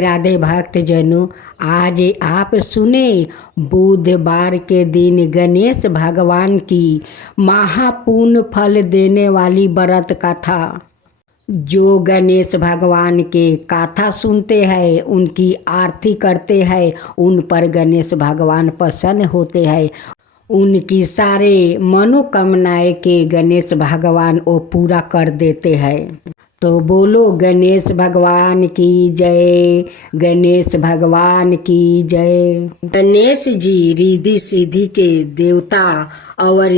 राधे राधे भक्त जनों, आज आप सुने बुधवार के दिन गणेश भगवान की महापुण्य फल देने वाली व्रत कथा। जो गणेश भगवान के कथा सुनते हैं, उनकी आरती करते हैं, उन पर गणेश भगवान प्रसन्न होते हैं। उनकी सारे मनोकामनाएं के गणेश भगवान वो पूरा कर देते हैं। तो बोलो गणेश भगवान की जय, गणेश भगवान की जय। गणेश जी रिद्धि सिद्धि के देवता और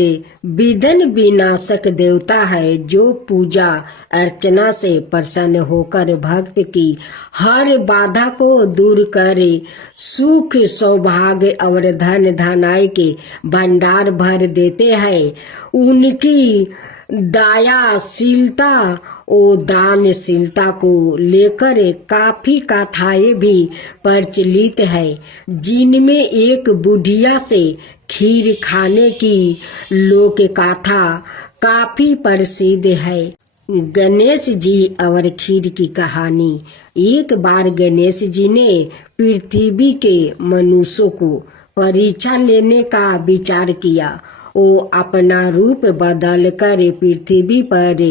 विघ्न विनाशक देवता है, जो पूजा अर्चना से प्रसन्न होकर भक्त की हर बाधा को दूर करे, सुख सौभाग्य और धन धनाई के भंडार भर देते हैं। उनकी दयाशीलता और दानशीलता को लेकर काफी कथाएं भी प्रचलित है, जिनमें एक बुढ़िया से खीर खाने की लोक कथा काफी प्रसिद्ध है। गणेश जी और खीर की कहानी। एक बार गणेश जी ने पृथ्वी के मनुष्यों को परीक्षा लेने का विचार किया। वो अपना रूप बदल कर पृथ्वी पर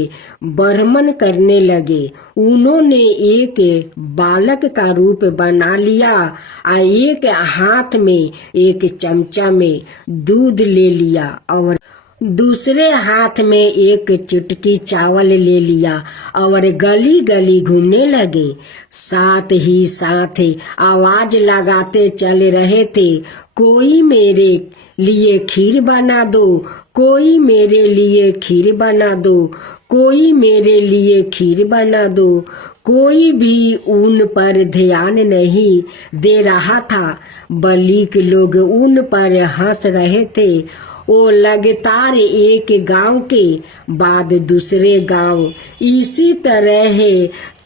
भ्रमण करने लगे। उन्होंने एक बालक का रूप बना लिया और एक हाथ में एक चमचा में दूध ले लिया और दूसरे हाथ में एक चुटकी चावल ले लिया और गली गली घूमने लगे। साथ ही साथ आवाज लगाते चल रहे थे, कोई मेरे लिए खीर बना दो, कोई मेरे लिए खीर बना दो, कोई मेरे लिए खीर बना दो। कोई भी उन पर ध्यान नहीं दे रहा था, बल्कि लोग उन पर हंस रहे थे। वो लगातार एक गांव के बाद दूसरे गांव इसी तरह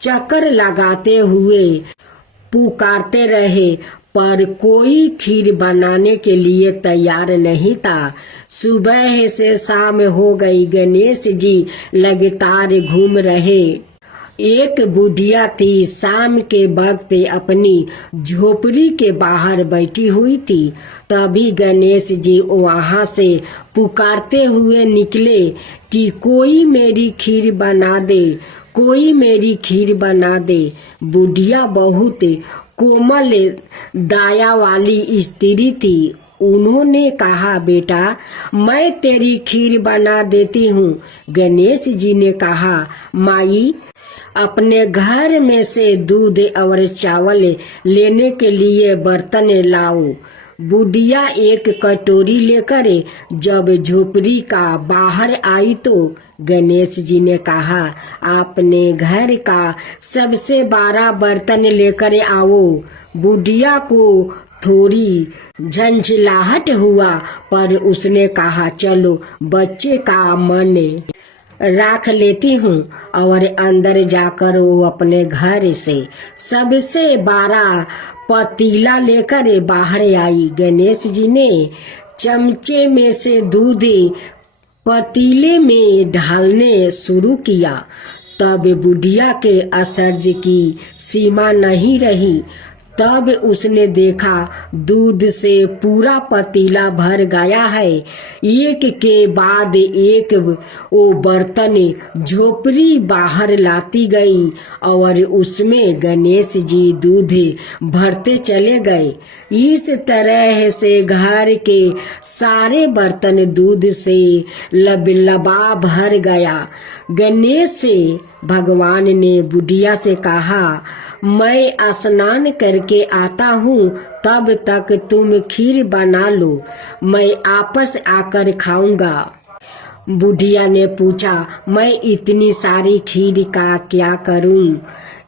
चक्कर लगाते हुए पुकारते रहे, पर कोई खीर बनाने के लिए तैयार नहीं था। सुबह से शाम हो गई, गणेश जी लगातार घूम रहे। एक बुढ़िया थी, शाम के वक्त अपनी झोपड़ी के बाहर बैठी हुई थी। तभी गणेश जी वहां से पुकारते हुए निकले कि कोई मेरी खीर बना दे, कोई मेरी खीर बना दे। बुढ़िया बहुत कोमल दया वाली स्त्री थी। उन्होंने कहा, बेटा मैं तेरी खीर बना देती हूँ। गणेश जी ने कहा, माई अपने घर में से दूध और चावल लेने के लिए बर्तन लाओ। बुढ़िया एक कटोरी लेकर जब झोपड़ी का बाहर आई तो गणेश जी ने कहा, अपने घर का सबसे बड़ा बर्तन लेकर आओ। बुढ़िया को थोड़ी झंझलाहट हुआ, पर उसने कहा, चलो बच्चे का मन राख लेती हूँ। और अंदर जाकर वो अपने घर से सबसे बड़ा पतीला लेकर बाहर आई। गणेश जी ने चमचे में से दूध पतीले में ढालने शुरू किया। तब बुढ़िया के आश्चर्य की सीमा नहीं रही। तब उसने देखा दूध से पूरा पतीला भर गया है। एक के बाद एक वो बर्तन झोपड़ी बाहर लाती गई और उसमें गणेश जी दूध भरते चले गए। इस तरह से घर के सारे बर्तन दूध से लबालब भर गया। गणेश भगवान ने बुढ़िया से कहा, मैं स्नान करके आता हूँ, तब तक तुम खीर बना लो, मैं आपस आकर खाऊंगा। बुढ़िया ने पूछा, मैं इतनी सारी खीर का क्या करूँ?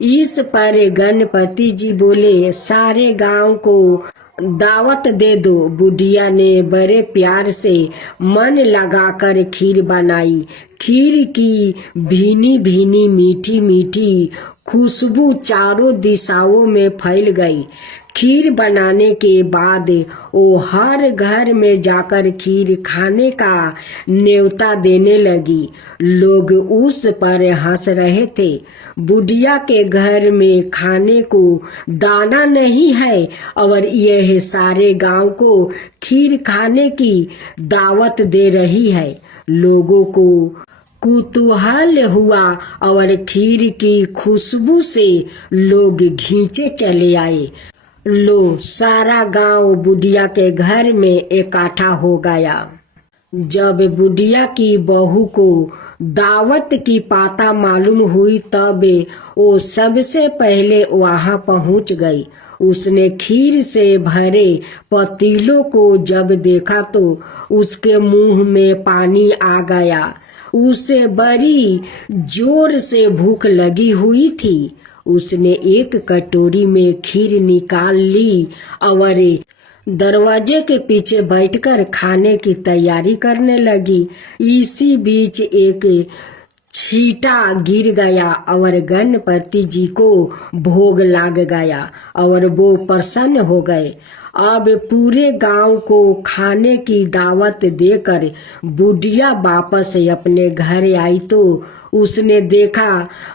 इस पर गणपति जी बोले, सारे गांव को दावत दे दो। बुढ़िया ने बड़े प्यार से मन लगाकर खीर बनाई। खीर की भीनी भीनी मीठी मीठी खुशबू चारों दिशाओं में फैल गई। खीर बनाने के बाद वो हर घर में जाकर खीर खाने का न्योता देने लगी। लोग उस पर हंस रहे थे। बुढ़िया के घर में खाने को दाना नहीं है और यह सारे गांव को खीर खाने की दावत दे रही है। लोगों को कुतूहल हुआ और खीर की खुशबू से लोग खींचे चले आए। लो, सारा गांव बुढ़िया के घर में इकट्ठा हो गया। जब बुढ़िया की बहू को दावत की पाता मालूम हुई तब वो सबसे पहले वहां पहुंच गई। उसने खीर से भरे पतीलों को जब देखा तो उसके मुंह में पानी आ गया। उसे बड़ी जोर से भूख लगी हुई थी। उसने एक कटोरी में खीर निकाल ली और दरवाजे के पीछे बैठकर खाने की तैयारी करने लगी। इसी बीच एक छींटा गिर गया और गणपति जी को भोग लग गया और वो प्रसन्न हो गए। अब पूरे गांव को खाने की दावत देकर बुढ़िया वापस अपने घर आई तो उसने देखा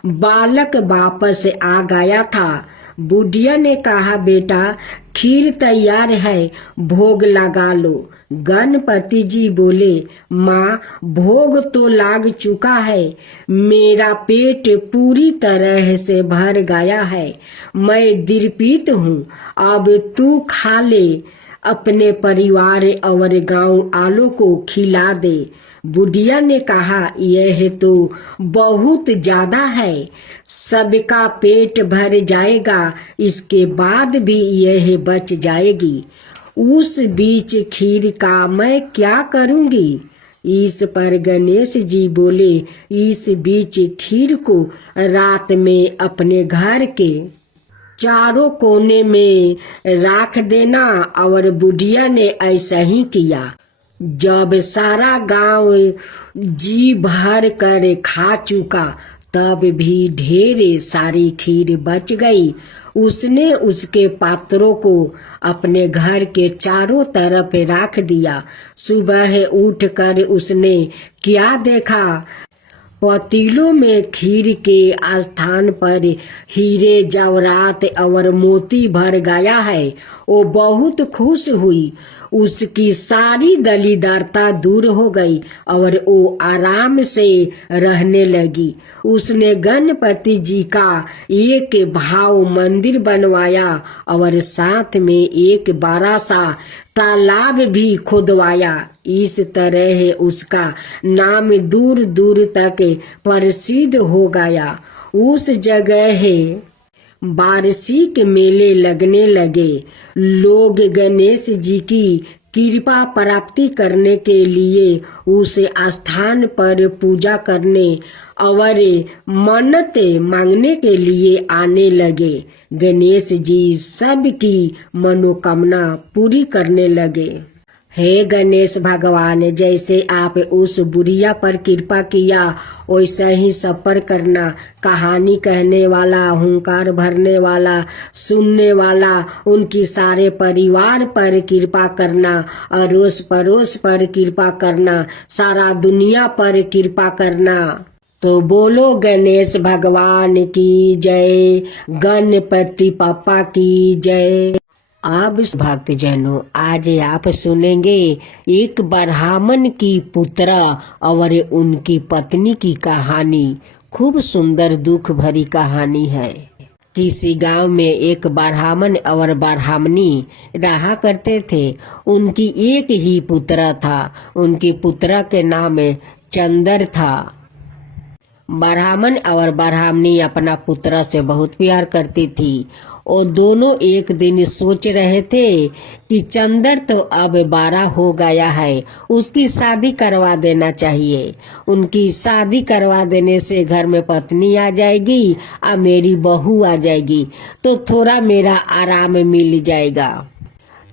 बालक वापस आ गया था। बुढ़िया ने कहा, बेटा खीर तैयार है, भोग लगा लो। गणपति जी बोले, माँ भोग तो लाग चुका है, मेरा पेट पूरी तरह से भर गया है, मैं तृप्त हूँ, अब तू खा ले, अपने परिवार और गांव वालों को खिला दे। बुढ़िया ने कहा, यह तो बहुत ज्यादा है, सबका पेट भर जाएगा, इसके बाद भी यह बच जाएगी। उस बीच खीर का मैं क्या करूंगी? इस पर गणेश जी बोले, इस बीच खीर को रात में अपने घर के चारों कोने में रख देना। और बुढ़िया ने ऐसा ही किया। जब सारा गांव जी भर कर खा चुका तब भी ढेर सारी खीर बच गई। उसने उसके पात्रों को अपने घर के चारों तरफ रख दिया। सुबह उठकर उसने क्या देखा, पतीलों में खीर के स्थान पर हीरे जवाहरात और मोती भर गया है। वो बहुत खुश हुई, उसकी सारी दलीदरता दूर हो गई और वो आराम से रहने लगी। उसने गणपति जी का एक भाव मंदिर बनवाया और साथ में एक बड़ा सा तालाब भी खुदवाया। इस तरह उसका नाम दूर दूर तक प्रसिद्ध हो गया। उस जगह वार्षिक मेले लगने लगे। लोग गणेश जी की कृपा प्राप्ति करने के लिए उस स्थान पर पूजा करने और मन्नत मांगने के लिए आने लगे। गणेश जी सबकी मनोकामना पूरी करने लगे। हे गणेश भगवान, जैसे आप उस बुढ़िया पर कृपा किया वैसा ही सब पर करना। कहानी कहने वाला, हुंकार भरने वाला, सुनने वाला, उनकी सारे परिवार पर कृपा करना, अड़ोस पड़ोस पर कृपा करना, सारा दुनिया पर कृपा करना। तो बोलो गणेश भगवान की जय, गणपति पापा की जय। अब भक्तजनों, आज आप सुनेंगे एक ब्राह्मण की पुत्रा और उनकी पत्नी की कहानी। खूब सुंदर दुख भरी कहानी है। किसी गांव में एक ब्राह्मण और ब्राह्मणी रहा करते थे। उनकी एक ही पुत्रा था। उनकी पुत्रा के नाम चंदर था। ब्राह्मण और ब्राह्मणी अपना पुत्रा से बहुत प्यार करती थी। और दोनों एक दिन सोच रहे थे कि चंदर तो अब 12 हो गया है, उसकी शादी करवा देना चाहिए। उनकी शादी करवा देने से घर में पत्नी आ जाएगी और मेरी बहू आ जाएगी, तो थोड़ा मेरा आराम मिल जाएगा।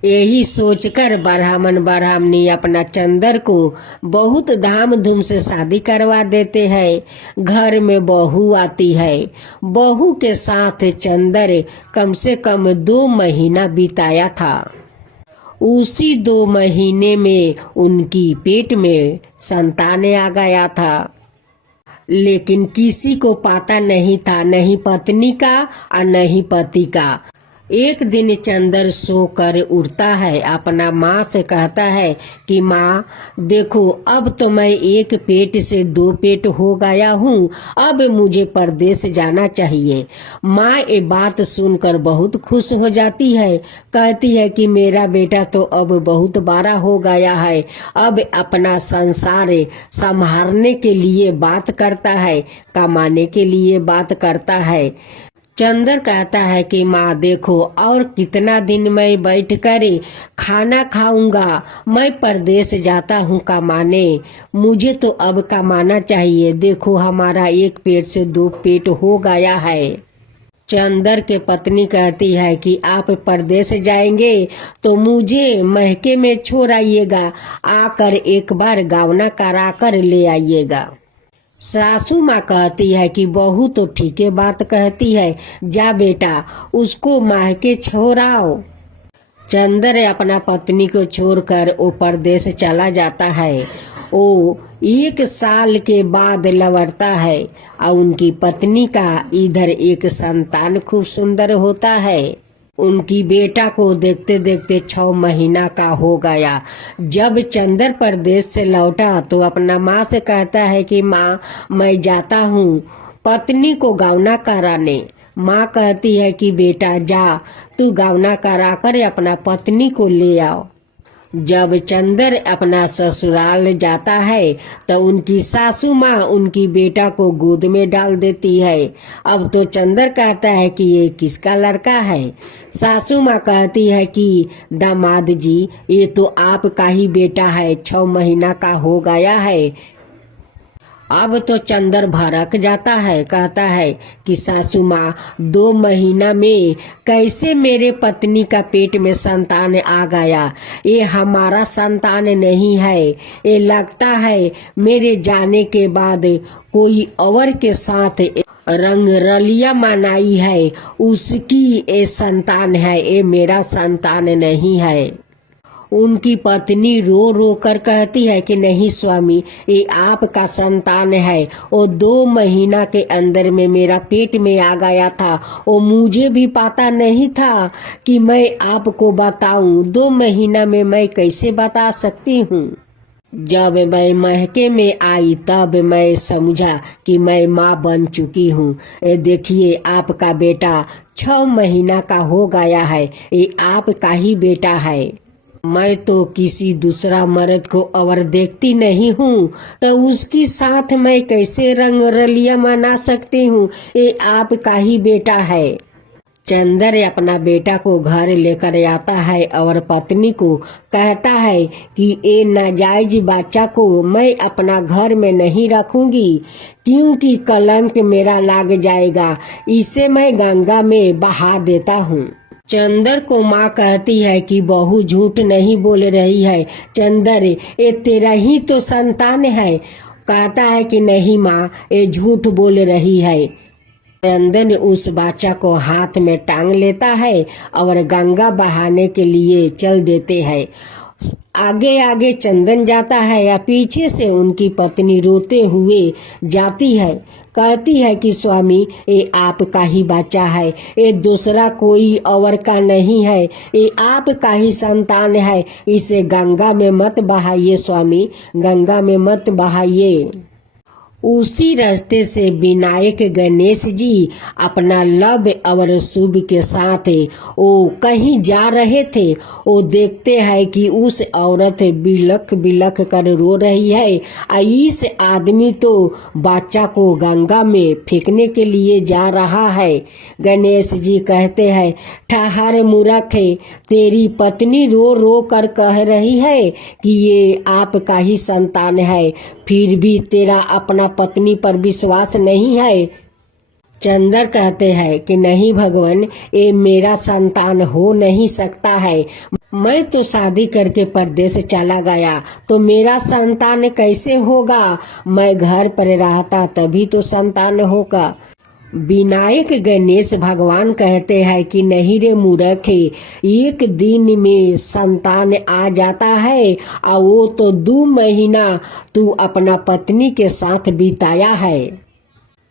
यही सोचकर ब्राह्मण ब्राह्मणी अपना चंदर को बहुत धामधूम से शादी करवा देते हैं। घर में बहू आती है। बहू के साथ चंदर कम से कम 2 महीना बिताया था। उसी 2 महीने में उनकी पेट में संतान आ गया था, लेकिन किसी को पता नहीं था, नहीं पत्नी का और नहीं पति का। एक दिन चंदर सोकर उठता है, अपना माँ से कहता है कि माँ देखो, अब तो मैं एक पेट से 2 पेट हो गया हूँ, अब मुझे परदेश जाना चाहिए। माँ ये बात सुनकर बहुत खुश हो जाती है, कहती है कि मेरा बेटा तो अब बहुत बड़ा हो गया है, अब अपना संसार संभालने के लिए बात करता है, कमाने के लिए बात करता है। चंदर कहता है कि माँ देखो, और कितना दिन मैं बैठ कर खाना खाऊंगा, मैं परदेश जाता हूँ कमाने, मुझे तो अब कमाना चाहिए। देखो हमारा एक पेट से 2 पेट हो गया है। चंदर के पत्नी कहती है कि आप परदेश जाएंगे तो मुझे महके में छोड़ आइएगा, आकर एक बार गावना करा कर ले आइएगा। सासू माँ कहती है कि बहू तो ठीक है बात कहती है, जा बेटा उसको मायके छोड़ाओ। चंदर अपना पत्नी को छोड़कर वो परदेश चला जाता है। वो 1 साल के बाद लौटता है और उनकी पत्नी का इधर एक संतान खूब सुंदर होता है। उनकी बेटा को देखते देखते 6 महीना का हो गया। जब चंदर परदेश से लौटा तो अपना माँ से कहता है कि माँ मैं जाता हूँ पत्नी को गावना कराने। माँ कहती है कि बेटा जा, तू गावना करा कर अपना पत्नी को ले आओ। जब चंदर अपना ससुराल जाता है तो उनकी सासू माँ उनकी बेटा को गोद में डाल देती है। अब तो चंदर कहता है कि ये किसका लड़का है। सासू माँ कहती है कि दामाद जी ये तो आपका ही बेटा है, 6 महीना का हो गया है। अब तो चंदर भड़क जाता है, कहता है कि सासू माँ 2 महीना में कैसे मेरे पत्नी का पेट में संतान आ गया, ये हमारा संतान नहीं है, ये लगता है मेरे जाने के बाद कोई और के साथ रंग रलिया मनाई है, उसकी ये संतान है, ये मेरा संतान नहीं है। उनकी पत्नी रो रो कर कहती है कि नहीं स्वामी, ये आपका संतान है, वो 2 महीना के अंदर में मेरा पेट में आ गया था, वो मुझे भी पता नहीं था कि मैं आपको बताऊं, 2 महीना में मैं कैसे बता सकती हूँ। जब मैं महके में आई तब मैं समझा कि मैं माँ बन चुकी हूँ। देखिए आपका बेटा 6 महीना का हो गया है, ये आपका ही बेटा है। मैं तो किसी दूसरा मर्द को और देखती नहीं हूँ, तो उसकी साथ मैं कैसे रंग रलिया मना सकती हूँ, ये आपका ही बेटा है। चंदर अपना बेटा को घर लेकर आता है और पत्नी को कहता है कि ये नाजायज बच्चा को मैं अपना घर में नहीं रखूंगी, क्योंकि कलंक मेरा लग जाएगा, इसे मैं गंगा में बहा देता हूँ। चंदर को माँ कहती है कि बहू झूठ नहीं बोल रही है, चंदर ये तेरा ही तो संतान है। कहता है कि नहीं माँ, ये झूठ बोल रही है। चंदन उस बच्चा को हाथ में टांग लेता है और गंगा बहाने के लिए चल देते हैं। आगे आगे चंदन जाता है या पीछे से उनकी पत्नी रोते हुए जाती है, कहती है कि स्वामी ये आपका ही बच्चा है, ये दूसरा कोई और का नहीं है, ये आपका ही संतान है, इसे गंगा में मत बहाइए स्वामी, गंगा में मत बहाइए। उसी रास्ते से विनायक गणेश जी अपना लव और शुभ के साथ वो कहीं जा रहे थे। वो देखते हैं कि उस औरत बिलख बिलख कर रो रही है और इस आदमी तो बच्चा को गंगा में फेंकने के लिए जा रहा है। गणेश जी कहते हैं, ठहर मूर्ख, तेरी पत्नी रो रो कर कह रही है कि ये आपका ही संतान है, फिर भी तेरा अपना पत्नी पर विश्वास नहीं है। चंदर कहते हैं कि नहीं भगवान, ये मेरा संतान हो नहीं सकता है, मैं तो शादी करके परदेश चला गया तो मेरा संतान कैसे होगा? मैं घर पर रहता तभी तो संतान होगा। विनायक गणेश भगवान कहते हैं कि नहीं रे मूर्ख, एक दिन में संतान आ जाता है और वो तो 2 महीना तू अपना पत्नी के साथ बिताया है।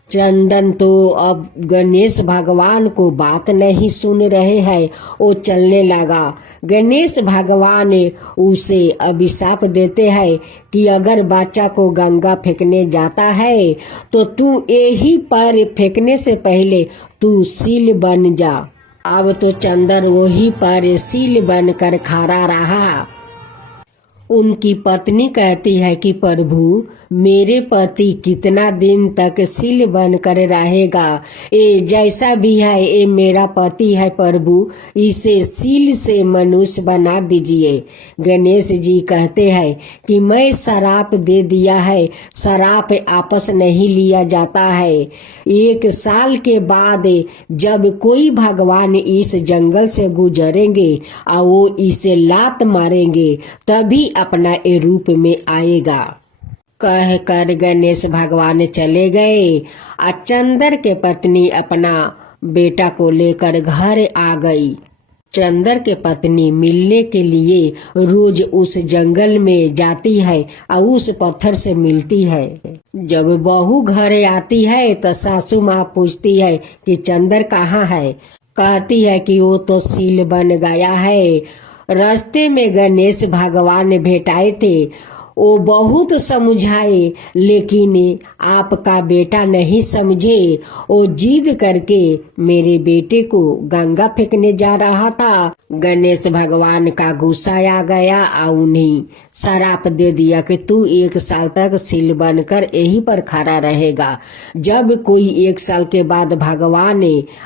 चंदन तो अब गणेश भगवान को बात नहीं सुन रहे हैं, वो चलने लगा। गणेश भगवान उसे अभिशाप देते हैं कि अगर बच्चा को गंगा फेंकने जाता है तो तू यही पर फेंकने से पहले तू सील बन जा। अब तो चंदन वही पर सील बनकर खड़ा रहा। उनकी पत्नी कहती है कि प्रभु, मेरे पति कितना दिन तक सील बनकर रहेगा? ये जैसा भी है ये मेरा पति है प्रभु, इसे सील से मनुष्य बना दीजिए। गणेश जी कहते हैं कि मैं शराप दे दिया है, शराप आपस नहीं लिया जाता है। 1 साल के बाद जब कोई भगवान इस जंगल से गुजरेंगे और वो इसे लात मारेंगे तभी अपना ए रूप में आएगा। कह कर गणेश भगवान चले गए। चंदर के पत्नी अपना बेटा को लेकर घर आ गई। चंदर के पत्नी मिलने के लिए रोज उस जंगल में जाती है और उस पत्थर से मिलती है। जब बहू घर आती है तो सासू माँ पूछती है कि चंदर कहाँ है? कहती है कि वो तो सील बन गया है। रास्ते में गणेश भगवान भेटाए थे, वो बहुत समझाए लेकिन आपका बेटा नहीं समझे। वो जिद करके मेरे बेटे को गंगा फेंकने जा रहा था। गणेश भगवान का गुस्सा आ गया और उन्हें शराप दे दिया कि तू 1 साल तक सील बनकर यहीं पर खड़ा रहेगा। जब कोई 1 साल के बाद भगवान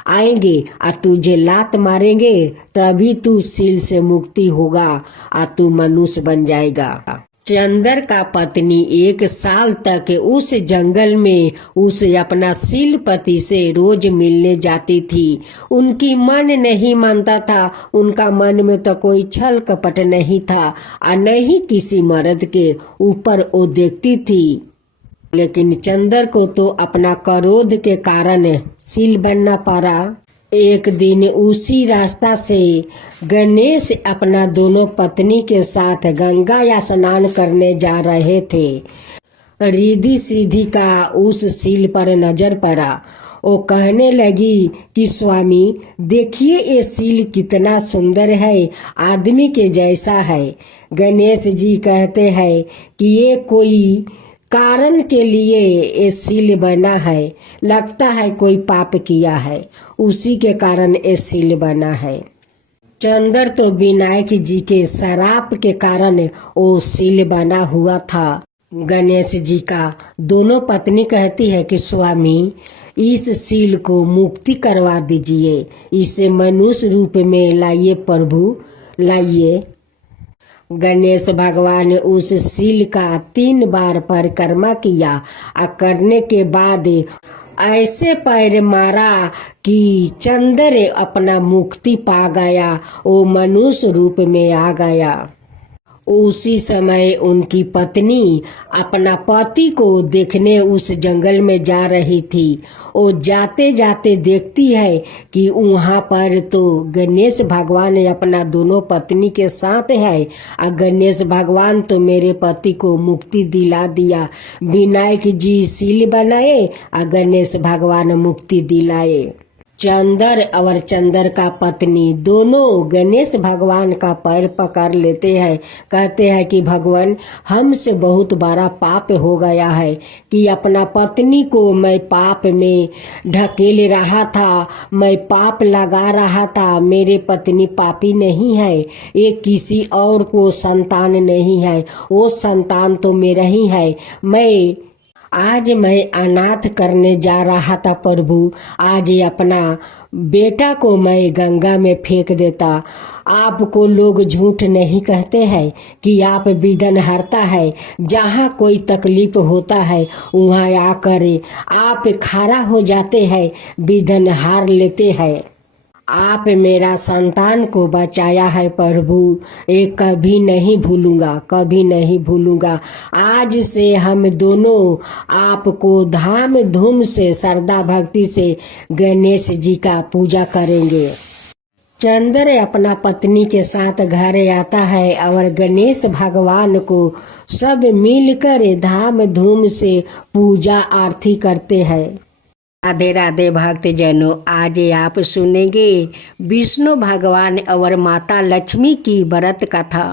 आएंगे और तुझे लात मारेंगे तभी तू सील से मुक्ति होगा और तू मनुष्य बन जाएगा। चंदर का पत्नी 1 साल तक उस जंगल में उस अपना सील पति से रोज मिलने जाती थी। उनकी मन नहीं मानता था, उनका मन में तो कोई छल कपट नहीं था और नहीं किसी मर्द के ऊपर वो देखती थी। लेकिन चंदर को तो अपना क्रोध के कारण सील बनना पड़ा। एक दिन उसी रास्ता से गणेश अपना दोनों पत्नी के साथ गंगा या स्नान करने जा रहे थे। रिद्धि सिद्धि का उस सील पर नजर पड़ा। वो कहने लगी कि स्वामी देखिए ये सील कितना सुंदर है, आदमी के जैसा है। गणेश जी कहते हैं कि ये कोई कारण के लिए ये सील बना है, लगता है कोई पाप किया है, उसी के कारण ये सील बना है। चंदर तो विनायक जी के शराप के कारण वो सील बना हुआ था। गणेश जी का दोनों पत्नी कहती है कि स्वामी इस सील को मुक्ति करवा दीजिए, इसे मनुष्य रूप में लाइए प्रभु, लाइए। गणेश भगवान ने उस सील का 3 बार परिक्रमा किया और करने के बाद ऐसे पैर मारा कि चंदर अपना मुक्ति पा गया, वो मनुष्य रूप में आ गया। उसी समय उनकी पत्नी अपना पति को देखने उस जंगल में जा रही थी। वो जाते जाते देखती है कि वहाँ पर तो गणेश भगवान अपना दोनों पत्नी के साथ है और गणेश भगवान तो मेरे पति को मुक्ति दिला दिया। विनायक जी सील बनाए और गणेश भगवान मुक्ति दिलाए। चंदर और चंदर का पत्नी दोनों गणेश भगवान का पैर पकड़ लेते हैं। कहते हैं कि भगवान हमसे बहुत बड़ा पाप हो गया है कि अपना पत्नी को मैं पाप में ढकेल रहा था, मैं पाप लगा रहा था। मेरे पत्नी पापी नहीं है, ये किसी और को संतान नहीं है, वो संतान तो मेरा ही है। आज मैं अनाथ करने जा रहा था प्रभु, आज अपना बेटा को मैं गंगा में फेंक देता। आपको लोग झूठ नहीं कहते हैं कि आप विघ्नहर्ता है, जहाँ कोई तकलीफ होता है वहाँ आकर आप खड़ा हो जाते हैं, विघ्न हार लेते हैं। आप मेरा संतान को बचाया है प्रभु, ये कभी नहीं भूलूंगा, कभी नहीं भूलूंगा। आज से हम दोनों आपको धाम धूम से श्रद्धा भक्ति से गणेश जी का पूजा करेंगे। चंद्र अपना पत्नी के साथ घर आता है और गणेश भगवान को सब मिलकर धाम धूम से पूजा आरती करते हैं। राधे राधे भक्त जनों, आज आप सुनेंगे विष्णु भगवान और माता लक्ष्मी की व्रत कथा।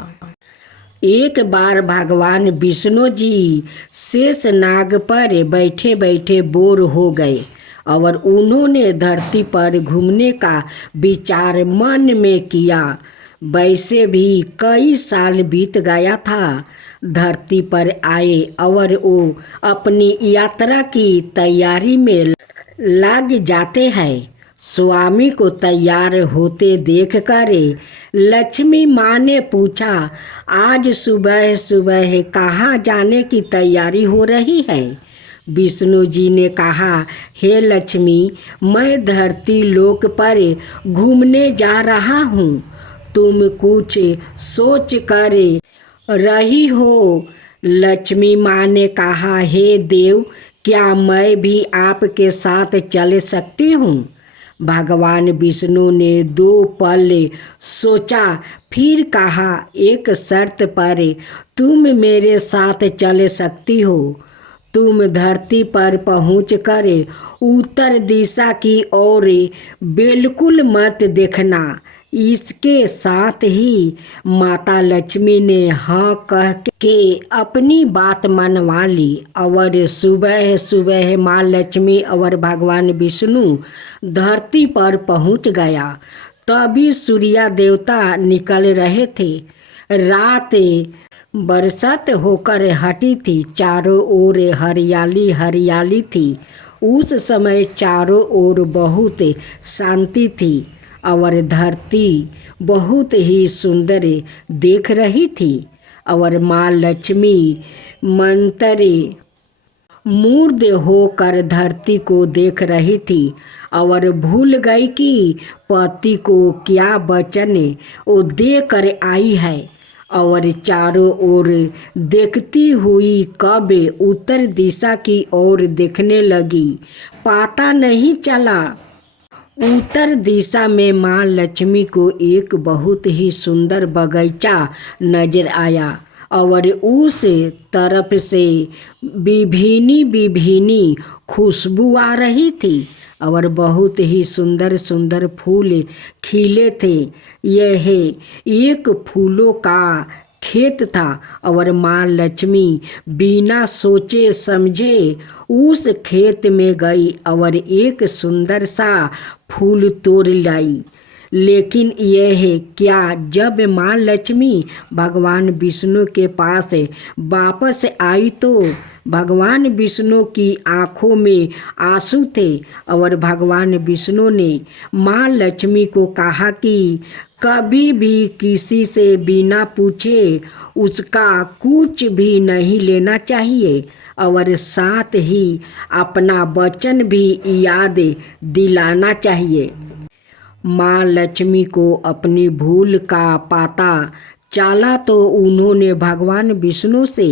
एक बार भगवान विष्णु जी शेष नाग पर बैठे बैठे बोर हो गए और उन्होंने धरती पर घूमने का विचार मन में किया। वैसे भी कई साल बीत गया था। धरती पर आए और वो अपनी यात्रा की तैयारी में लग जाते हैं। स्वामी को तैयार होते देखकर लक्ष्मी माँ ने पूछा, आज सुबह सुबह कहाँ जाने की तैयारी हो रही है? विष्णु जी ने कहा, हे लक्ष्मी, मैं धरती लोक पर घूमने जा रहा हूँ। तुम कुछ सोच कर रही हो? लक्ष्मी माँ ने कहा, हे देव, क्या मैं भी आपके साथ चल सकती हूँ? भगवान विष्णु ने 2 पल सोचा, फिर कहा, एक शर्त पर तुम मेरे साथ चल सकती हो। तुम धरती पर पहुंचकर उत्तर दिशा की ओर बिल्कुल मत देखना। इसके साथ ही माता लक्ष्मी ने हाँ कह के अपनी बात मनवा ली और सुबह सुबह माँ लक्ष्मी और भगवान विष्णु धरती पर पहुंच गया। तभी सूर्य देवता निकल रहे थे। रात बरसात होकर हटी थी। चारों ओर हरियाली हरियाली थी। उस समय चारों ओर बहुत शांति थी और धरती बहुत ही सुंदर देख रही थी और माँ लक्ष्मी मंत्र मूर्ध होकर धरती को देख रही थी और भूल गई कि पति को क्या वचन वो देकर आई है और चारों ओर देखती हुई कब उत्तर दिशा की ओर देखने लगी, पता नहीं चला। उत्तर दिशा में माँ लक्ष्मी को एक बहुत ही सुंदर बगीचा नजर आया और उस तरफ से विभिन्न विभिन्न खुशबू आ रही थी और बहुत ही सुंदर सुंदर फूल खिले थे। यह एक फूलों का खेत था और माँ लक्ष्मी बिना सोचे समझे उस खेत में गई और एक सुंदर सा फूल तोड़ लाई। लेकिन यह क्या, जब माँ लक्ष्मी भगवान विष्णु के पास वापस आई तो भगवान विष्णु की आँखों में आंसू थे और भगवान विष्णु ने माँ लक्ष्मी को कहा कि कभी भी किसी से बिना पूछे उसका कुछ भी नहीं लेना चाहिए और साथ ही अपना वचन भी याद दिलाना चाहिए। माँ लक्ष्मी को अपनी भूल का पता चला तो उन्होंने भगवान विष्णु से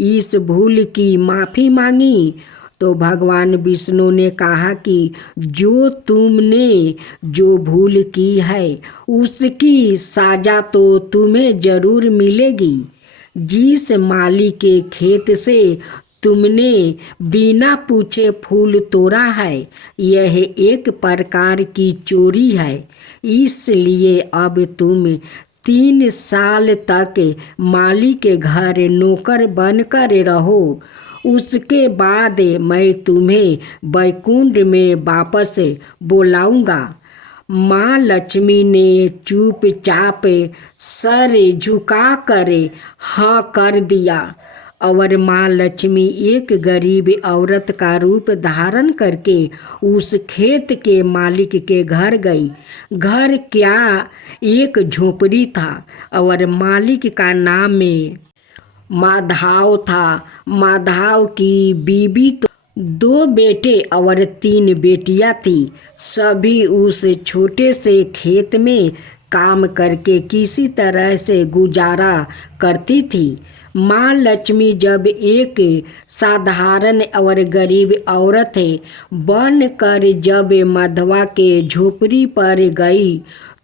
इस भूल की माफ़ी मांगी। तो भगवान विष्णु ने कहा कि जो तुमने जो भूल की है उसकी सजा तो तुम्हें जरूर मिलेगी। जिस माली के खेत से तुमने बिना पूछे फूल तोड़ा है, यह एक प्रकार की चोरी है। इसलिए अब तुम 3 साल तक माली के घर नौकर बनकर रहो। उसके बाद मैं तुम्हें वैकुंठ में वापस बुलाऊंगा। माँ लक्ष्मी ने चुपचाप सर झुकाकर हाँ कर दिया और माँ लक्ष्मी एक गरीब औरत का रूप धारण करके उस खेत के मालिक के घर गई। घर क्या, एक झोपड़ी था और मालिक का नाम माधव था। माधव की बीवी 2 बेटे और 3 बेटियां थी। सभी उस छोटे से खेत में काम करके किसी तरह से गुजारा करती थी। माँ लक्ष्मी जब एक साधारण और गरीब औरत बन कर जब माधवा के झोपड़ी पर गई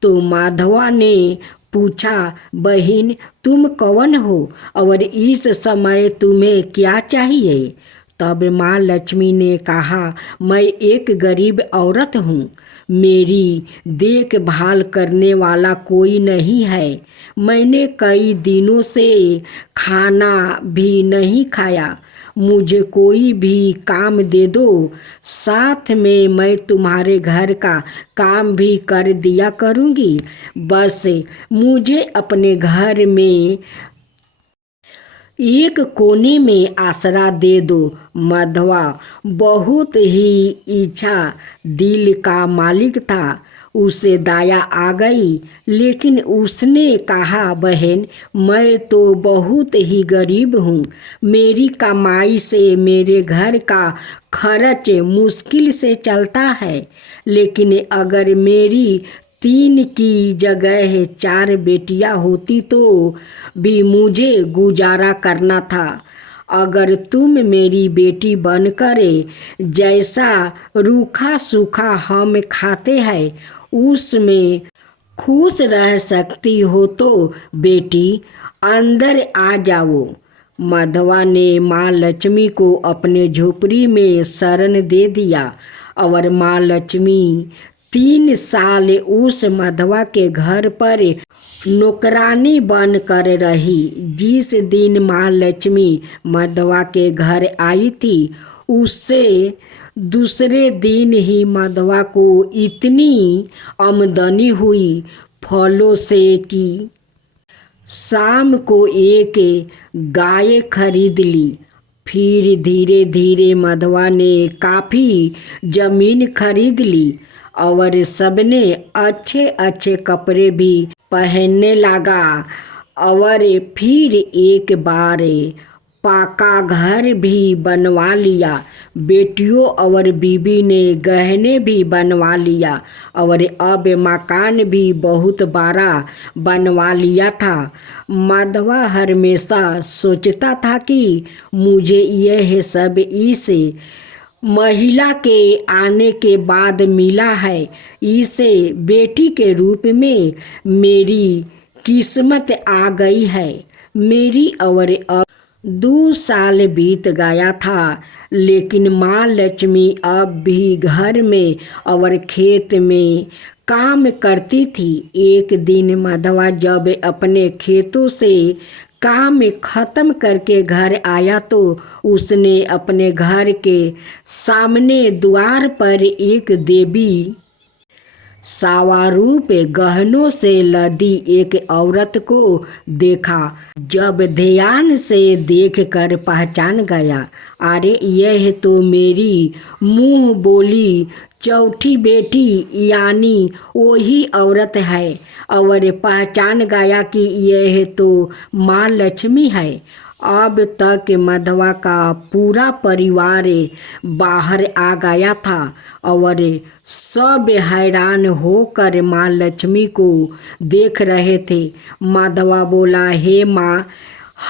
तो माधवा ने पूछा, बहन तुम कौन हो और इस समय तुम्हें क्या चाहिए? तब माँ लक्ष्मी ने कहा, मैं एक गरीब औरत हूँ। मेरी देखभाल करने वाला कोई नहीं है। मैंने कई दिनों से खाना भी नहीं खाया। मुझे कोई भी काम दे दो, साथ में मैं तुम्हारे घर का काम भी कर दिया करूँगी। बस मुझे अपने घर में एक कोने में आसरा दे दो। माधवा बहुत ही इच्छा दिल का मालिक था। उसे दया आ गई, लेकिन उसने कहा, बहन मैं तो बहुत ही गरीब हूँ। मेरी कमाई से मेरे घर का खर्च मुश्किल से चलता है। लेकिन अगर मेरी 3 की जगह 4 बेटियां होती तो भी मुझे गुजारा करना था। अगर तुम मेरी बेटी बनकर जैसा रूखा सूखा हम खाते हैं उसमें खुश रह सकती हो तो बेटी अंदर आ जाओ। माधवा ने माँ लक्ष्मी को अपने झोपड़ी में शरण दे दिया और माँ लक्ष्मी 3 साल उस माधवा के घर पर नौकरानी बन कर रही। जिस दिन माँ लक्ष्मी माधवा के घर आई थी उससे दूसरे दिन ही माधवा को इतनी आमदनी हुई फलों से कि शाम को एक गाय खरीद ली। फिर धीरे धीरे माधवा ने काफ़ी जमीन खरीद ली और सबने अच्छे अच्छे कपड़े भी पहनने लगा और फिर एक बार पक्का घर भी बनवा लिया। बेटियों और बीबी ने गहने भी बनवा लिया और अब मकान भी बहुत बड़ा बनवा लिया था। माधवा हमेशा सोचता था कि मुझे यह सब इस महिला के आने के बाद मिला है। इसे बेटी के रूप में मेरी किस्मत आ गई है। मेरी और अब 2 साल बीत गया था, लेकिन माँ लक्ष्मी अब भी घर में और खेत में काम करती थी। एक दिन माधवा जब अपने खेतों से काम खत्म करके घर आया तो उसने अपने घर के सामने द्वार पर एक देवी सावारूप गहनों से लदी एक औरत को देखा। जब ध्यान से देखकर पहचान गया, अरे यह तो मेरी मुँह बोली चौथी बेटी यानी वही औरत है और पहचान गया कि यह तो माँ लक्ष्मी है। अब तक माधवा का पूरा परिवार बाहर आ गया था और सब हैरान होकर माँ लक्ष्मी को देख रहे थे। माधवा बोला, हे माँ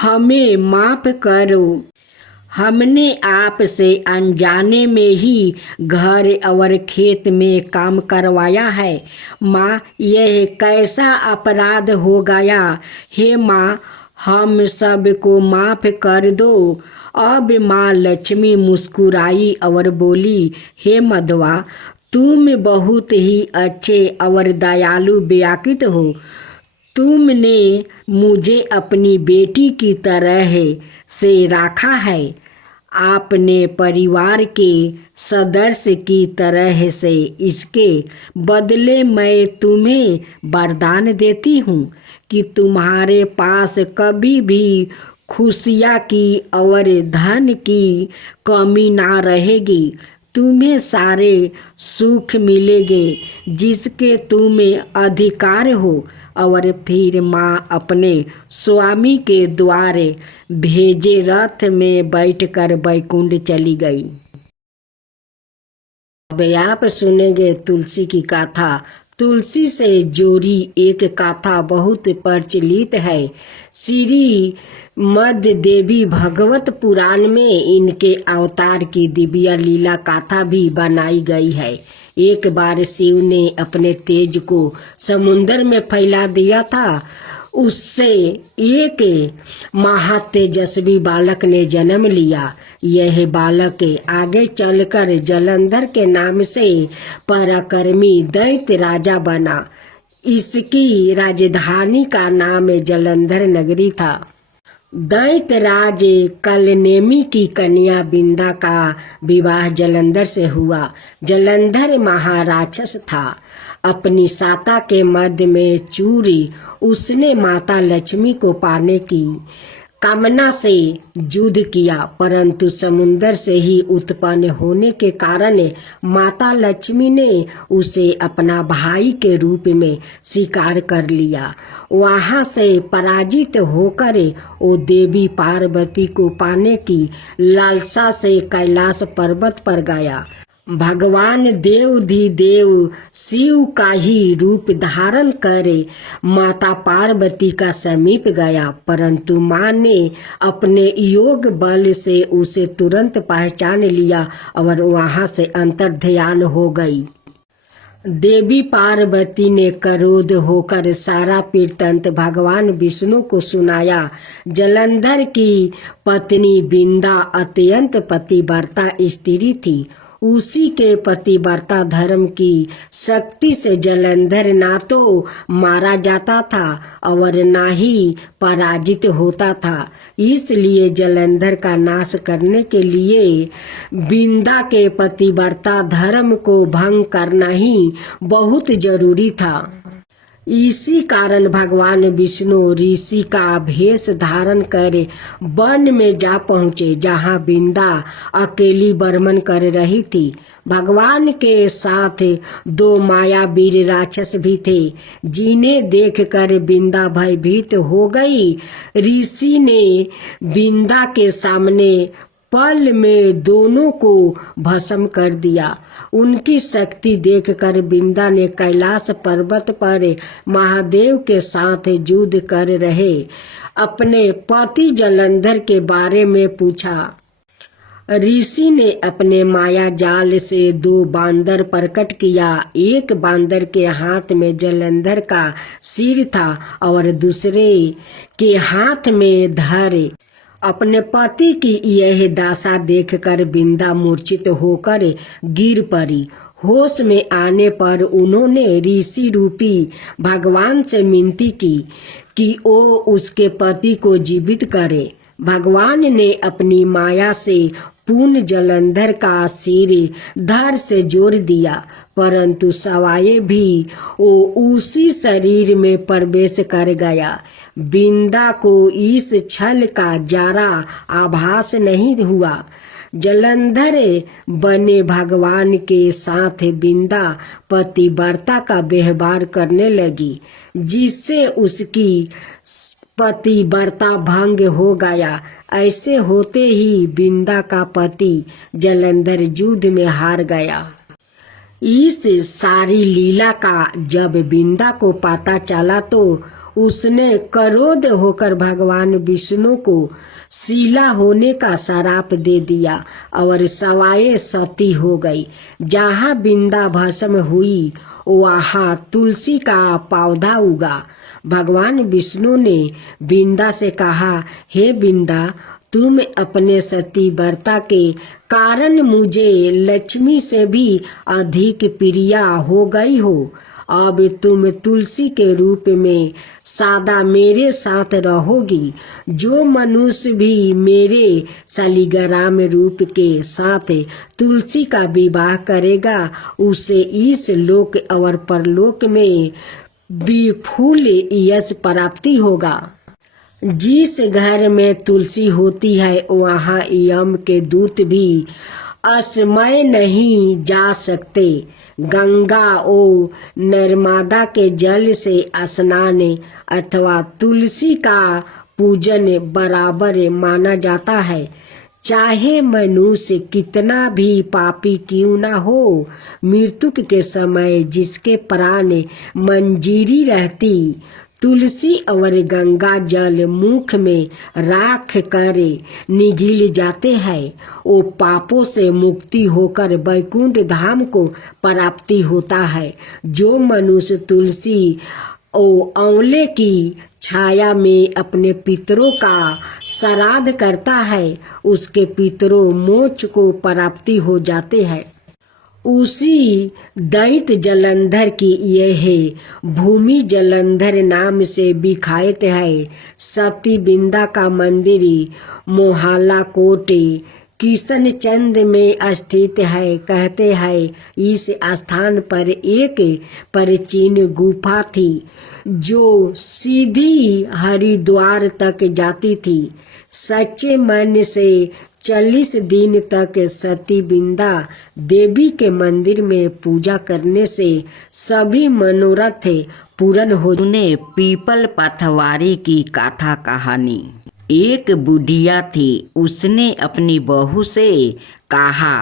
हमें माफ़ करो, हमने आपसे अनजाने में ही घर और खेत में काम करवाया है। माँ यह कैसा अपराध हो गया? हे माँ हम सब को माफ़ कर दो। अब माँ लक्ष्मी मुस्कुराई और बोली, हे माधवा तुम बहुत ही अच्छे और दयालु व्यक्ति हो। तुमने मुझे अपनी बेटी की तरह से रखा है। आपने परिवार के सदस्य की तरह से। इसके बदले मैं तुम्हें वरदान देती हूँ कि तुम्हारे पास कभी भी खुशियाँ की और धन की कमी ना रहेगी। तुम्हें सारे सुख मिलेंगे जिसके तुम्हें अधिकार हो। और फिर माँ अपने स्वामी के द्वारे भेजे रथ में बैठकर बैकुंठ चली गई। अब आप सुनेंगे तुलसी की गाथा। तुलसी से जोड़ी एक गाथा बहुत प्रचलित है। श्री मद देवी भगवत पुराण में इनके अवतार की दिव्य लीला गाथा भी बनाई गई है। एक बार शिव ने अपने तेज को समुद्र में फैला दिया था। उससे एक महातेजस्वी बालक ने जन्म लिया। यह बालक आगे चलकर जलंधर के नाम से पराक्रमी दैत्य राजा बना। इसकी राजधानी का नाम जलंधर नगरी था। दैत्यराज कलनेमी की कन्या बिंदा का विवाह जलंधर से हुआ। जलंधर महाराक्षस था। अपनी साता के मध्य में चूरी उसने माता लक्ष्मी को पाने की कामना से युद्ध किया, परंतु समुद्र से ही उत्पन्न होने के कारण माता लक्ष्मी ने उसे अपना भाई के रूप में स्वीकार कर लिया। वहां से पराजित होकर वो देवी पार्वती को पाने की लालसा से कैलाश पर्वत पर गया। भगवान देवाधिदेव शिव का ही रूप धारण कर माता पार्वती का समीप गया, परंतु माँ ने अपने योग बल से उसे तुरंत पहचान लिया और वहां से अंतर्ध्यान हो गई। देवी पार्वती ने क्रोध होकर सारा वृत्तांत भगवान विष्णु को सुनाया। जलंधर की पत्नी बिंदा अत्यंत पतिव्रता स्त्री थी। उसी के पतिव्रता धर्म की शक्ति से जलंधर ना तो मारा जाता था और ना ही पराजित होता था। इसलिए जलंधर का नाश करने के लिए बिंदा के पतिव्रता धर्म को भंग करना ही बहुत जरूरी था। इसी कारण भगवान विष्णु ऋषि का भेष धारण कर वन में जा पहुँचे, जहाँ बिंदा अकेली बर्मन कर रही थी। भगवान के साथ 2 मायावीर राक्षस भी थे, जिन्हें देखकर बिंदा भयभीत हो गई। ऋषि ने बिंदा के सामने पल में दोनों को भस्म कर दिया। उनकी शक्ति देखकर बिंदा ने कैलाश पर्वत पर महादेव के साथ युद्ध कर रहे अपने पति जलंधर के बारे में पूछा। ऋषि ने अपने माया जाल से 2 बांदर प्रकट किया। एक बांदर के हाथ में जलंधर का सिर था और दूसरे के हाथ में धर। अपने पति की यह दशा देखकर बिंदा मूर्छित होकर गिर पड़ी। होश में आने पर उन्होंने ऋषि रूपी भगवान से विनती की कि वो उसके पति को जीवित करे। भगवान ने अपनी माया से पूर्ण जलंधर का सिर धड़ से जोड़ दिया, परंतु सवाए भी वो उसी शरीर में प्रवेश कर गया। बिंदा को इस छल का जरा आभास नहीं हुआ। जलंधर बने भगवान के साथ बिंदा पतिव्रता का व्यवहार करने लगी, जिससे उसकी पतिव्रता भंग हो गया। ऐसे होते ही बिंदा का पति जलंधर युद्ध में हार गया। इस सारी लीला का जब बिंदा को पता चला तो उसने क्रोध होकर भगवान विष्णु को शीला होने का श्राप दे दिया और सवाए सती हो गई। जहाँ बिंदा भस्म हुई वहाँ तुलसी का पौधा उगा। भगवान विष्णु ने बिंदा से कहा, हे बिंदा, तुम अपने सतीव्रता के कारण मुझे लक्ष्मी से भी अधिक प्रिया हो गई हो। अब तुम तुलसी के रूप में सदा मेरे साथ रहोगी। जो मनुष्य भी मेरे शालिग्राम रूप के साथ तुलसी का विवाह करेगा, उसे इस लोक और परलोक में विपुल यश प्राप्ति होगा। जिस घर में तुलसी होती है वहाँ यम के दूत भी असमय नहीं जा सकते। गंगा ओ नर्मदा के जल से स्नान अथवा तुलसी का पूजन बराबर माना जाता है। चाहे मनुष्य कितना भी पापी क्यों ना हो, मृत्यु के समय जिसके प्राण मंजीरी रहती, तुलसी और गंगा जल मुख में राख कर निगल जाते हैं, वो पापों से मुक्ति होकर वैकुंठ धाम को प्राप्ति होता है। जो मनुष्य तुलसी और आंवले की छाया में अपने पितरों का श्राद्ध करता है, उसके पितरों मोक्ष को प्राप्ति हो जाते हैं। उसी दैत जलंधर की यह भूमि जलंधर नाम से विख्यात है। सती बिंदा का मंदिर मोहल्ला कोट किशन चंद में स्थित है। कहते हैं इस स्थान पर एक प्राचीन गुफा थी जो सीधी हरिद्वार तक जाती थी। सच्चे मन से 40 दिन तक सती बिंदा देवी के मंदिर में पूजा करने से सभी मनोरथ पूर्ण हो। उन्हें पीपल पथवारी की कथा कहानी। एक बुढ़िया थी, उसने अपनी बहू से कहा,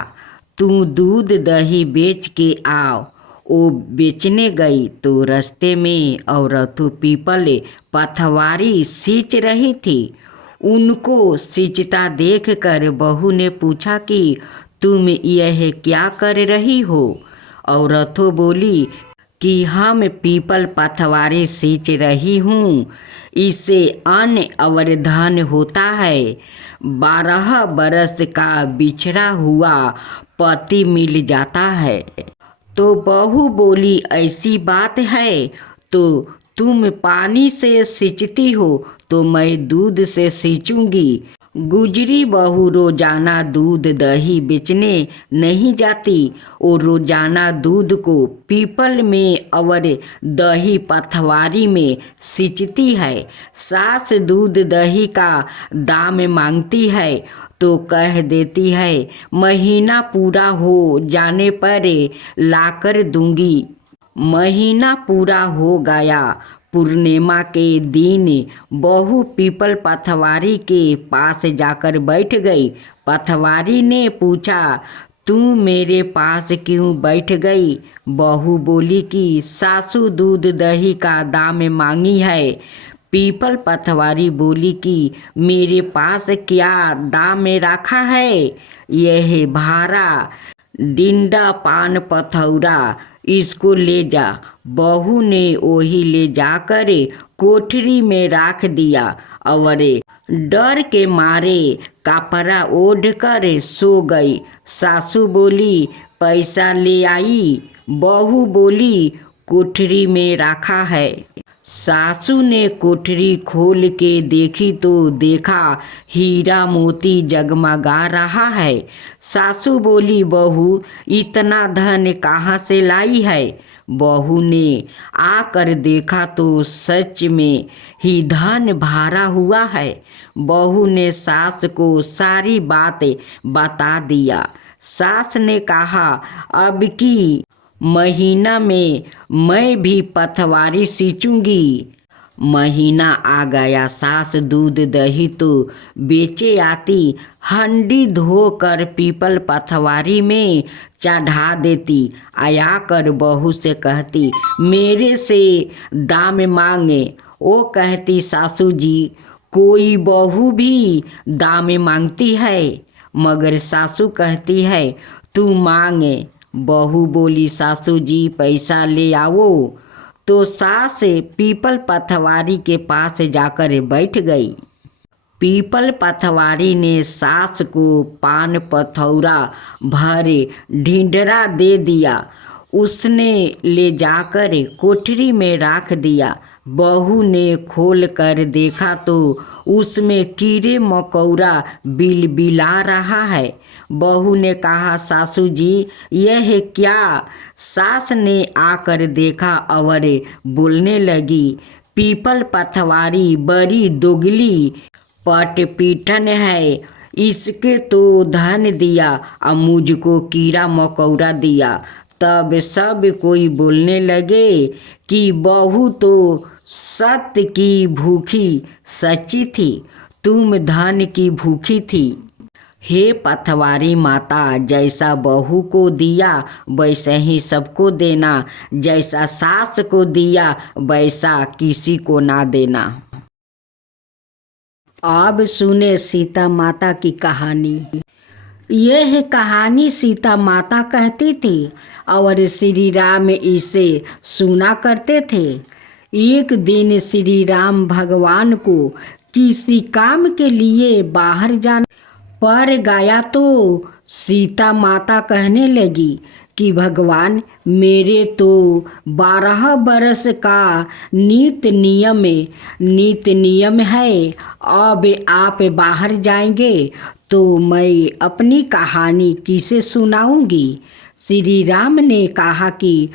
तू दूध दही बेच के आओ। वो बेचने गई तो रास्ते में औरत पीपल पथवारी सींच रही थी। उनको सींचता देखकर बहू ने पूछा कि तुम यह क्या कर रही हो? औरतों बोली कि हम पीपल पथवारी सींच रही हूँ, इससे अन्न और धन होता है। 12 बरस का बिछड़ा हुआ पति मिल जाता है। तो बहू बोली, ऐसी बात है तो तुम पानी से सींचती हो तो मैं दूध से सींचूंगी। गुजरी बहू रोजाना दूध दही बेचने नहीं जाती, और रोजाना दूध को पीपल में और दही पथवारी में सींचती है। सास दूध दही का दाम मांगती है तो कह देती है महीना पूरा हो जाने पर लाकर दूंगी। महीना पूरा हो गया। पूर्णिमा के दिन बहू पीपल पथवारी के पास जाकर बैठ गई। पथवारी ने पूछा, तू मेरे पास क्यों बैठ गई? बहू बोली कि सासू दूध दही का दाम मांगी है। पीपल पथवारी बोली कि मेरे पास क्या दाम रखा है? यह भारा डिंडा पान पथौरा, इसको ले जा। बहू ने वही ले जाकर कोठरी में रख दिया और डर के मारे कपड़ा ओढ़ कर सो गई। सासू बोली, पैसा ले आई? बहू बोली, कोठरी में रखा है। सासू ने कोठरी खोल के देखी तो देखा हीरा मोती जगमगा रहा है। सासू बोली, बहू इतना धन कहाँ से लाई है? बहू ने आकर देखा तो सच में ही धन भरा हुआ है। बहू ने सास को सारी बातें बता दिया। सास ने कहा, अब की महीना में मैं भी पथवारी सींचूंगी। महीना आ गया। सास दूध दही तो बेचे आती, हंडी धोकर पीपल पथवारी में चढ़ा देती। आया कर बहू से कहती, मेरे से दाम मांगे। वो कहती, सासू जी कोई बहू भी दाम मांगती है? मगर सासू कहती है, तू मांगे। बहू बोली, सासू जी पैसा ले आओ। तो सास पीपल पथवारी के पास जाकर बैठ गई। पीपल पथवारी ने सास को पान पथौरा भरे ढिंढरा दे दिया। उसने ले जाकर कोठरी में रख दिया। बहू ने खोल कर देखा तो उसमें कीड़े मकोड़ा बिलबिला रहा है। बहू ने कहा, सासू जी यह क्या? सास ने आकर देखा और बोलने लगी, पीपल पथवारी बड़ी दोगली पटपीठन है, इसके तो धन दिया और मुझको कीड़ा मकोड़ा दिया। तब सब कोई बोलने लगे कि बहू तो सत्य की भूखी सच्ची थी, तुम धन की भूखी थी। हे पथवारी माता, जैसा बहू को दिया वैसे ही सबको देना, जैसा सास को दिया वैसा किसी को ना देना। अब सुने सीता माता की कहानी। यह कहानी सीता माता कहती थी और श्री राम इसे सुना करते थे। एक दिन श्री राम भगवान को किसी काम के लिए बाहर जाना पर गया तो सीता माता कहने लगी कि भगवान, मेरे तो 12 बरस का नित नियम है। अब आप बाहर जाएंगे तो मैं अपनी कहानी किसे सुनाऊंगी। श्री राम ने कहा कि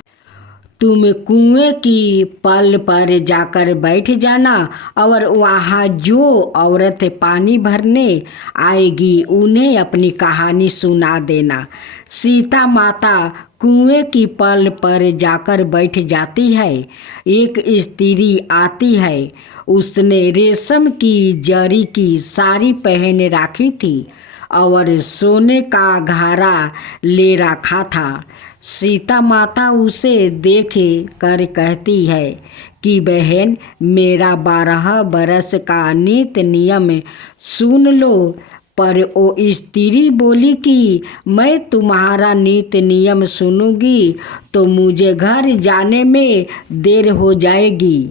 तुम कुएं की पल पर जाकर बैठ जाना और वहाँ जो औरत पानी भरने आएगी उन्हें अपनी कहानी सुना देना। सीता माता कुएं की पल पर जाकर बैठ जाती है। एक स्त्री आती है। उसने रेशम की जरी की साड़ी पहन रखी थी और सोने का घारा ले रखा था। सीता माता उसे देख कर कहती है कि बहन, मेरा 12 बरस का नित नियम सुन लो। पर वो स्त्री बोली कि मैं तुम्हारा नित नियम सुनूंगी तो मुझे घर जाने में देर हो जाएगी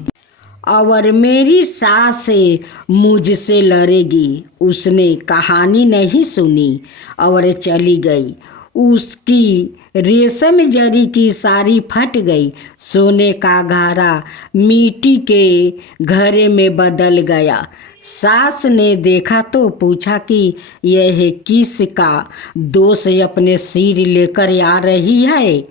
और मेरी सास मुझसे लड़ेगी। उसने कहानी नहीं सुनी और चली गई। उसकी रेशम जरी की साड़ी फट गई। सोने का घारा मिट्टी के घड़े में बदल गया। सास ने देखा तो पूछा कि यह किसका दोष अपने सिर लेकर आ रही है।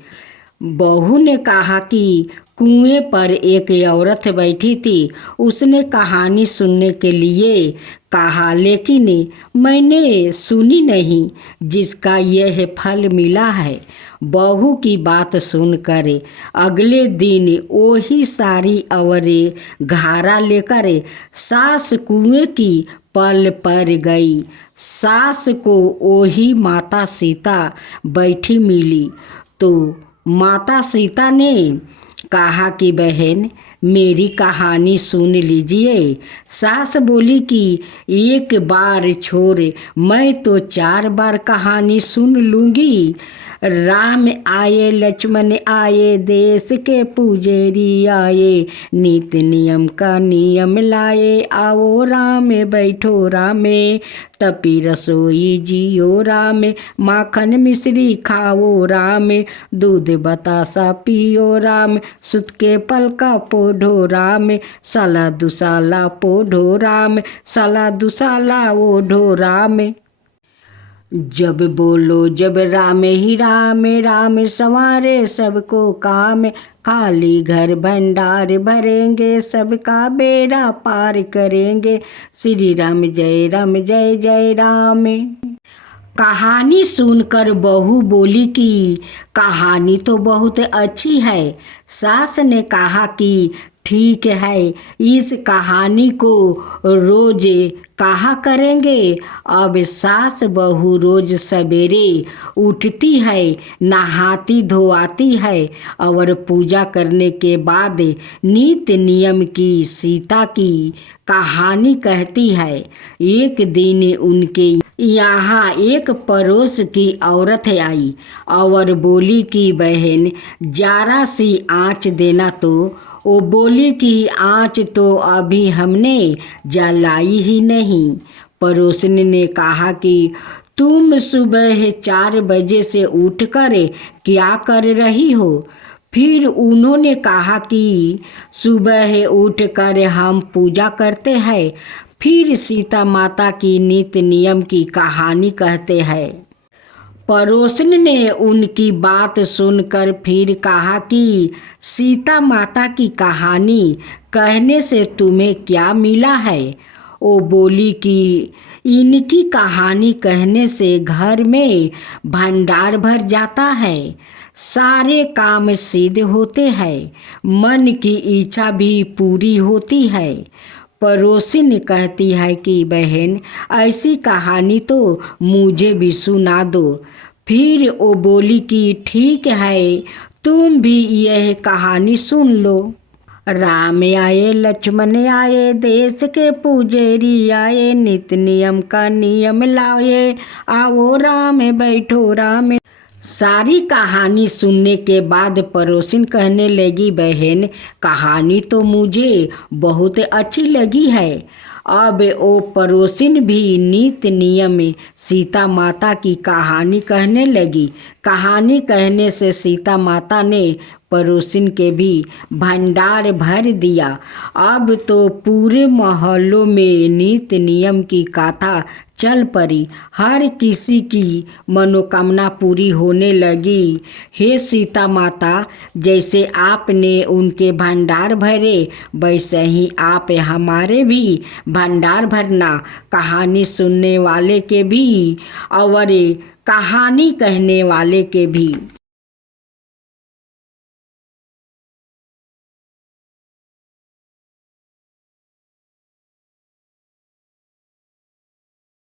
बहू ने कहा कि कुएं पर एक औरत बैठी थी। उसने कहानी सुनने के लिए कहा, लेकिन मैंने सुनी नहीं, जिसका यह फल मिला है। बहू की बात सुनकर अगले दिन वही सारी और घारा लेकर सास कुएं की पल पर गई। सास को वही माता सीता बैठी मिली तो माता सीता ने कहा कि बहन, मेरी कहानी सुन लीजिए। सास बोली कि एक बार छोड़, मैं तो 4 बार कहानी सुन लूँगी। राम आए लक्ष्मण आए, देश के पुजेरी आए, नीति नियम का नियम लाए, आओ राम बैठो रामे, तपी रसोई जियो राम, माखन मिश्री खाओ राम, दूध बतासा पियो राम, सुत के पलका पोढ़ो राम, साला दुसाला पोढ़ो राम, साला दुसाला ओढ़ो राम। जब बोलो जब राम ही राम, राम संवारे सबको काम, खाली घर भंडार भरेंगे, सबका बेड़ा पार करेंगे, श्री राम जय जय राम। कहानी सुनकर बहू बोली कि कहानी तो बहुत अच्छी है। सास ने कहा कि ठीक है, इस कहानी को रोज कहा करेंगे। अब सास बहू रोज सवेरे उठती है, नहाती धोआती है और पूजा करने के बाद नित्य नियम की सीता की कहानी कहती है। एक दिन उनके यहाँ एक पड़ोस की औरत आई और बोली कि बहन, जरा सी आँच देना। तो वो बोली कि आँच तो अभी हमने जलाई ही नहीं। पड़ोसन ने कहा कि तुम सुबह 4 बजे से उठकर क्या कर रही हो? फिर उन्होंने कहा कि सुबह उठकर हम पूजा करते हैं, फिर सीता माता की नित्य नियम की कहानी कहते हैं। पड़ोसन ने उनकी बात सुनकर फिर कहा कि सीता माता की कहानी कहने से तुम्हें क्या मिला है? वो बोली कि इनकी कहानी कहने से घर में भंडार भर जाता है, सारे काम सिद्ध होते हैं, मन की इच्छा भी पूरी होती है, पड़ोसिन कहती है कि बहन ऐसी कहानी तो मुझे भी सुना दो। फिर वो बोली कि ठीक है, तुम भी यह कहानी सुन लो। राम आए लक्ष्मण आए, देश के पुजेरी आए, नित्य नियम का नियम लाए, आओ राम बैठो राम। सारी कहानी सुनने के बाद पड़ोसिन कहने लगी, बहन कहानी तो मुझे बहुत अच्छी लगी है। अब वो पड़ोसिन भी नित्य नियम सीता माता की कहानी कहने लगी। कहानी कहने से सीता माता ने पड़ोसिन के भी भंडार भर दिया। अब तो पूरे मोहल्लों में नित्य नियम की गाथा चल पड़ी। हर किसी की मनोकामना पूरी होने लगी। हे सीता माता, जैसे आपने उनके भंडार भरे वैसे ही आप हमारे भी भंडार भरना, कहानी सुनने वाले के भी और कहानी कहने वाले के भी।